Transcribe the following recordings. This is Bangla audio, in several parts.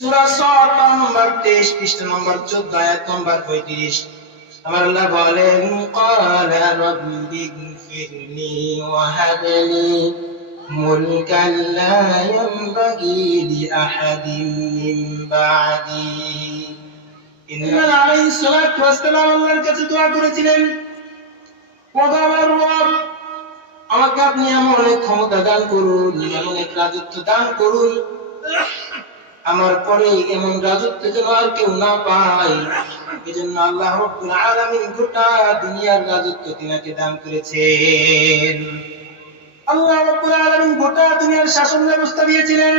সূরা সাদ নম্বর 23 পৃষ্ঠা নম্বর 14 আয়াত নম্বর 35 আমার আল্লাহ বলেন ক্বালা রাব্বি ইগফিরলি ওয়া হাবলি মুলকান লা ইয়ানবাগি লিআহাদিন মিন বা'দি। ইন্না আলাইহিস সালাতু ওয়াস সালাম আল্লাহর কাছে দোয়া করেছিলেন, ও আমার রব, আমাকে আপনি এমন এক ক্ষমতা দান করুন, এমন এক রাজত্ব দান করুন, আমার পরে এমন রাজত্ব যেন আর কেউ না পায়। এজন্য আল্লাহ রাব্বুল আলামিন গোটা দুনিয়ার রাজত্ব তিনাকে দান করেছেন। আল্লাহ রাব্বুল আলামিন গোটা দুনিয়ার শাসন ব্যবস্থা দিয়েছিলেন।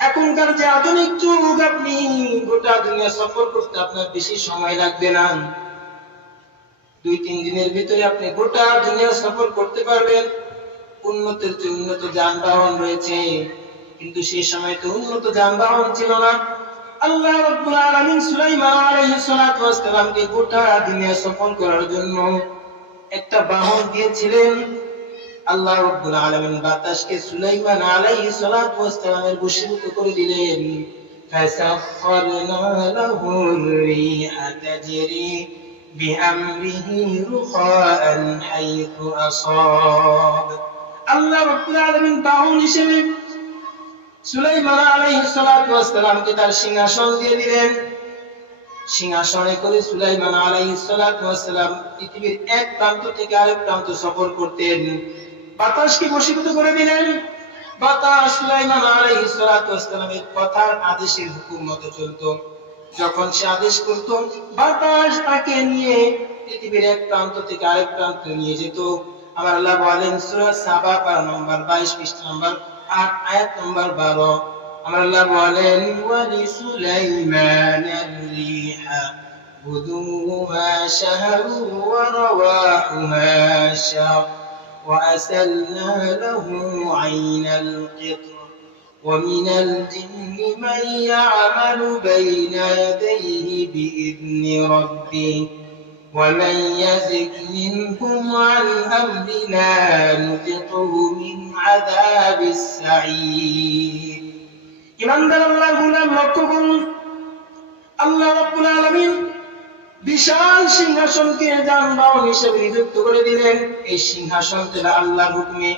এখনকার যে আধুনিক যুগ, আপনি গোটা দুনিয়া সফর করতে আপনার বেশি সময় লাগবে না, 2-3 দিনের ভিতরে আপনি গোটা দুনিয়া সফর করতে পারবেন। উন্নতের যে উন্নত যানবাহন রয়েছে, কিন্তু সেই সময় তো উন্নত যানবাহন ছিল না। আল্লাহ রাব্বুল আলামিন সুলাইমান আলাইহিস সালাতু ওয়াস সালামকে গোটা দুনিয়া সফর করার জন্য একটা বাহন দিয়েছিলেন। আল্লাহ রাব্বুল আলামিন বাতাসকে সুলাইমান আলাইহিস সালাতু ওয়াস সালামের বশীভূত করে দিলেন। ফাসাখখারনা লাহুর রিহা তাজরি বিআমরিহি রুখাআন হাইথু আসাব। আল্লাহ রাব্বুল আলামিন বাহন হিসেবে সুলাইমান আলাইহিস সালাতু ওয়াস সালামকে তার সিংহাসন দিয়ে দিলেন। সিংহাসনে করে সুলাইমান আলাইহিস সালাতু ওয়াস সালাম পৃথিবীর এক প্রান্ত থেকে আরেক প্রান্ত সফর করতেন। বাতাসকে বশীভূত করে দিলেন। বাতাস সুলাইমান আলাইহিস সালাতু ওয়াস সালামের কথার আদেশের হুকুম মতো চলতো। যখন সে আদেশ করত, বাতাস তাকে নিয়ে পৃথিবীর এক প্রান্ত থেকে আরেক প্রান্ত নিয়ে যেত। আমার আল্লাহ বলেন সূরা সাবা পারা নম্বর 22 পৃষ্ঠা নম্বর 8 আয়াত নম্বর 12 আমার আল্লাহ বলেন ওয়ালি সুলাইমানার রিহা গুদুহা শাহরু ওয়া রাওয়াহুহা শাহর ওয়া আসালনা লাহু আইনাল কিত্র ومن الجن من يعمل بين يديه بإذن ربه ومن يزغ منهم عن أمرنا نذقه من عذاب السعير। ইমানদার আল্লাহর গোলাম, লক্ষ্য করুন, আল্লাহ রাব্বুল আলামিন বিশাল সিংহাসনকে যানবাহন হিসেবে নিযুক্ত করে দিলেন। এই সিংহাসন ছিল আল্লাহর হুকুমে।